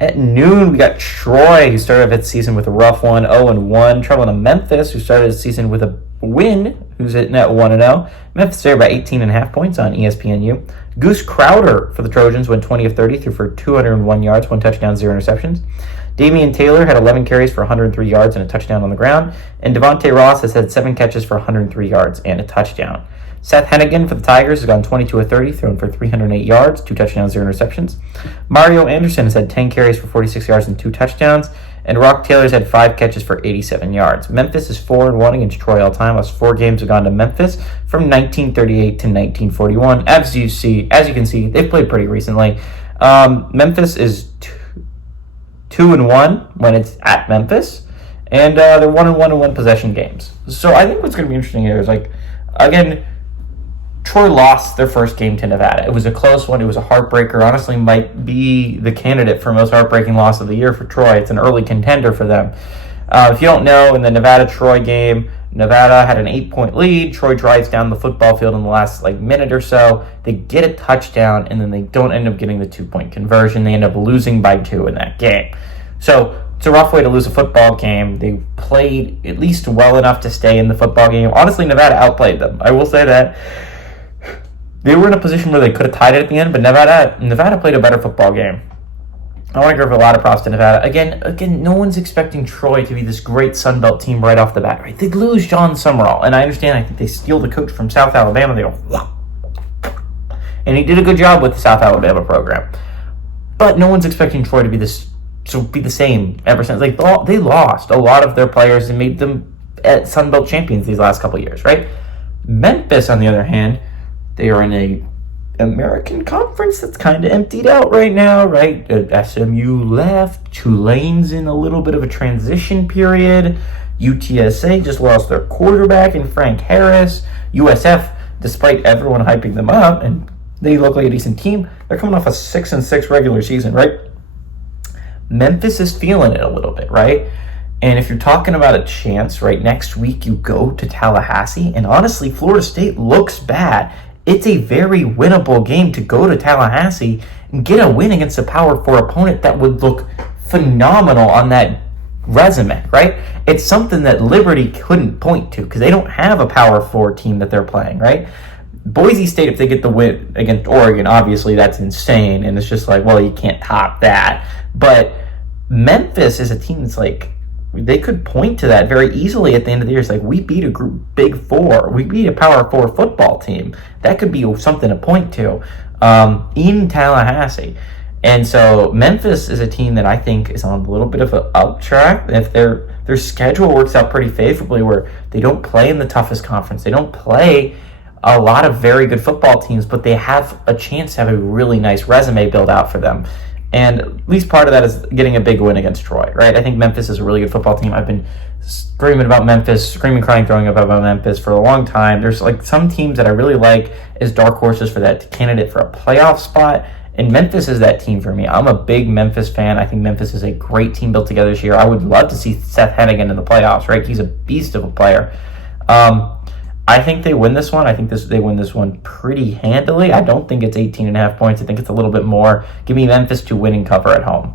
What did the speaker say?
At noon, we got Troy, who started its season with a rough one, 0-1. Traveling to Memphis, who started its season with a win, who's hitting at 1-0. Memphis there by 18.5 points on ESPNU. Goose Crowder for the Trojans went 20 of 30, threw for 201 yards, 1 touchdown, 0 interceptions. Damian Taylor had 11 carries for 103 yards and a touchdown on the ground. And Devontae Ross has had 7 catches for 103 yards and a touchdown. Seth Hennigan for the Tigers has gone 22 of 30, thrown for 308 yards, 2 touchdowns, 0 interceptions. Mario Anderson has had 10 carries for 46 yards and 2 touchdowns. And Rock Taylor's had 5 catches for 87 yards. Memphis is 4-1 against Troy all time. Last 4 games have gone to Memphis from 1938 to 1941. As you can see, they've played pretty recently. Memphis is 2-1 when it's at Memphis, and they're 1-1 in one possession games. So I think what's going to be interesting here is, again, Troy lost their first game to Nevada. It was a close one. It was a heartbreaker. Honestly, might be the candidate for most heartbreaking loss of the year for Troy. It's an early contender for them. If you don't know, in the Nevada-Troy game, Nevada had an 8-point lead. Troy drives down the football field in the last minute or so. They get a touchdown, and then they don't end up getting the 2-point conversion. They end up losing by 2 in that game. So it's a rough way to lose a football game. They played at least well enough to stay in the football game. Honestly, Nevada outplayed them. I will say that. They were in a position where they could have tied it at the end, but Nevada played a better football game. I want to give a lot of props to Nevada. Again, no one's expecting Troy to be this great Sun Belt team right off the bat, right? They lose John Summerall, and I understand. I think they steal the coach from South Alabama. They go, whoa. And he did a good job with the South Alabama program. But no one's expecting Troy to be the same ever since. They lost a lot of their players and made them Sun Belt champions these last couple of years, right? Memphis, on the other hand, they are in a American Conference that's kind of emptied out right now, right? SMU left. Tulane's in a little bit of a transition period. UTSA just lost their quarterback in Frank Harris. USF, despite everyone hyping them up, and they look like a decent team, they're coming off a 6-6 regular season, right? Memphis is feeling it a little bit, right? And if you're talking about a chance, right, next week you go to Tallahassee, and honestly, Florida State looks bad. It's a very winnable game to go to Tallahassee and get a win against a Power 4 opponent that would look phenomenal on that resume, right? It's something that Liberty couldn't point to because they don't have a Power 4 team that they're playing, right? Boise State, if they get the win against Oregon, obviously that's insane, and it's just you can't top that. But Memphis is a team that's they could point to that very easily at the end of the year. It's we beat a Big 4. We beat a Power 4 football team. That could be something to point to in Tallahassee. And so Memphis is a team that I think is on a little bit of an up track. If their schedule works out pretty favorably, where they don't play in the toughest conference, they don't play a lot of very good football teams, but they have a chance to have a really nice resume built out for them. And at least part of that is getting a big win against Troy, right? I think Memphis is a really good football team. I've been screaming, crying, throwing up about Memphis for a long time. There's some teams that I really like as dark horses for that candidate for a playoff spot, and Memphis is that team for me. I'm a big Memphis fan. I think Memphis is a great team built together this year. I would love to see Seth Hennigan in the playoffs, right? He's a beast of a player. I think they win this one. I think they win this one pretty handily. I don't think it's 18.5 points. I think it's a little bit more. Give me Memphis to win and cover at home.